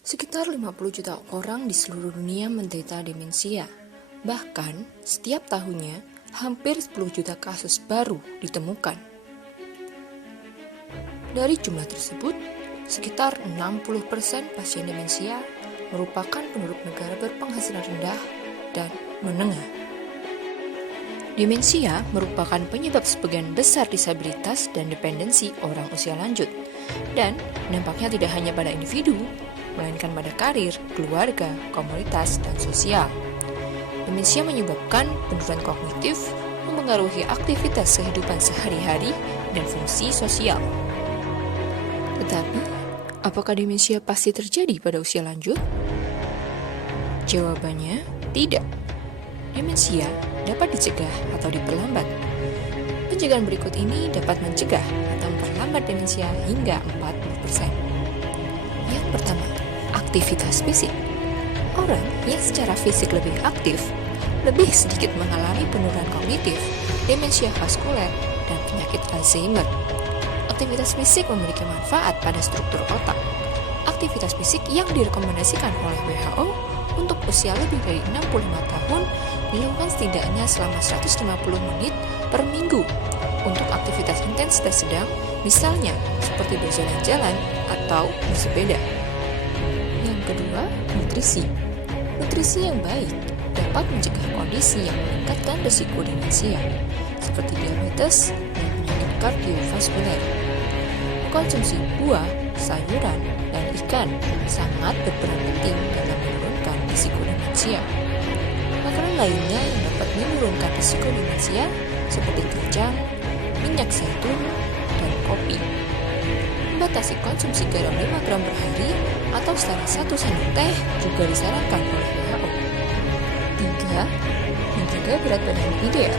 Sekitar 50 juta orang di seluruh dunia menderita demensia. Bahkan, setiap tahunnya, hampir 10 juta kasus baru ditemukan. Dari jumlah tersebut, sekitar 60% pasien demensia merupakan penduduk negara berpenghasilan rendah dan menengah. Demensia merupakan penyebab sebagian besar disabilitas dan dependensi orang usia lanjut, dan dampaknya tidak hanya pada individu, melainkan pada karir, keluarga, komunitas, dan sosial. Demensia menyebabkan penurunan kognitif, mempengaruhi aktivitas kehidupan sehari-hari, dan fungsi sosial. Tetapi, apakah demensia pasti terjadi pada usia lanjut? Jawabannya, tidak. Demensia dapat dicegah atau diperlambat. Pencegahan berikut ini dapat mencegah atau memperlambat demensia hingga 40%. Yang pertama, aktivitas fisik. Orang yang secara fisik lebih aktif, lebih sedikit mengalami penurunan kognitif, demensia vaskuler, dan penyakit Alzheimer. Aktivitas fisik memiliki manfaat pada struktur otak. Aktivitas fisik yang direkomendasikan oleh WHO untuk usia lebih dari 65 tahun dilakukan setidaknya selama 150 menit per minggu. Untuk aktivitas intensitas sedang, misalnya seperti berjalan-jalan atau bersepeda. Yang kedua, nutrisi. Nutrisi yang baik dapat mencegah kondisi yang meningkatkan risiko demensia, seperti diabetes dan penyakit kardiovaskuler. Konsumsi buah, sayuran, dan ikan sangat berperan penting dalam menurunkan risiko demensia. Makanan lainnya yang dapat menurunkan risiko demensia seperti kacang, minyak zaitun, dan kopi. Membatasi konsumsi garam 5 gram per hari atau setara 1 sendok teh juga disarankan oleh WHO. 3. Menjaga berat badan ideal.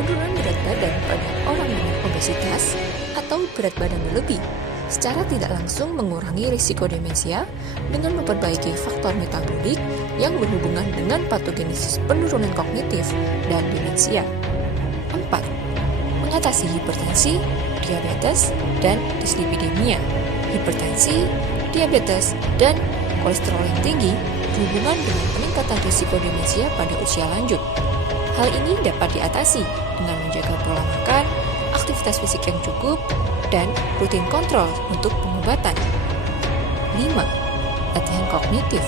Penurunan berat badan pada orang dengan obesitas atau berat badan berlebih secara tidak langsung mengurangi risiko demensia dengan memperbaiki faktor metabolik yang berhubungan dengan patogenesis penurunan kognitif dan demensia. 4. Mengatasi hipertensi, diabetes, dan dislipidemia. Hipertensi, diabetes, dan kolesterol yang tinggi berhubungan dengan peningkatan risiko demensia pada usia lanjut. Hal ini dapat diatasi dengan menjaga pola makan, aktivitas fisik yang cukup, dan rutin kontrol untuk pengobatan. 5. Latihan kognitif.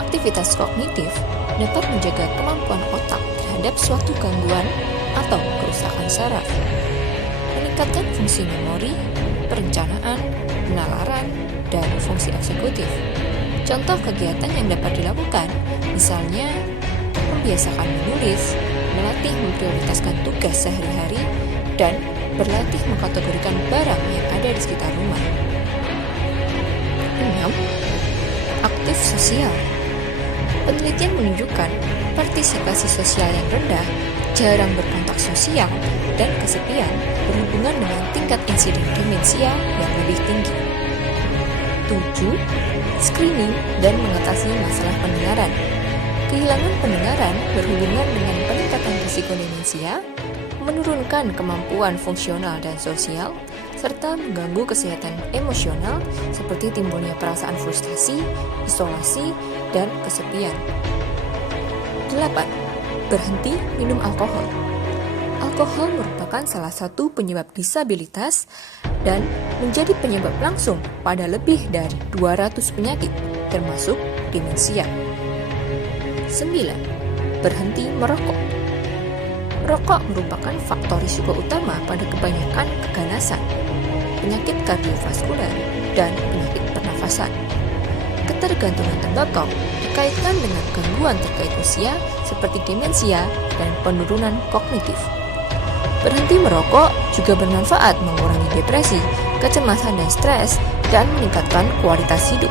Aktivitas kognitif dapat menjaga kemampuan otak terhadap suatu gangguan atau kerusakan saraf, meningkatkan fungsi memori, perencanaan, penalaran, dan fungsi eksekutif. Contoh kegiatan yang dapat dilakukan, misalnya membiasakan menulis, melatih memprioritaskan tugas sehari-hari, dan berlatih mengkategorikan barang yang ada di sekitar rumah. 6. Aktif sosial. Penelitian menunjukkan partisipasi sosial yang rendah, jarang berkontak sosial, dan kesepian berhubungan dengan tingkat insiden demensia yang lebih tinggi. 7. Screening dan mengatasi masalah pendengaran. Kehilangan pendengaran berhubungan dengan peningkatan risiko demensia, menurunkan kemampuan fungsional dan sosial, serta mengganggu kesehatan emosional seperti timbulnya perasaan frustasi, isolasi, dan kesepian. 8. Berhenti minum alkohol. Alkohol merupakan salah satu penyebab disabilitas dan menjadi penyebab langsung pada lebih dari 200 penyakit, termasuk demensia. 9. Berhenti merokok. Rokok merupakan faktor risiko utama pada kebanyakan keganasan, penyakit kardiovaskuler, dan penyakit pernafasan. Ketergantungan tembakau dikaitkan dengan gangguan terkait usia seperti demensia dan penurunan kognitif. Berhenti merokok juga bermanfaat mengurangi depresi, kecemasan dan stres, dan meningkatkan kualitas hidup.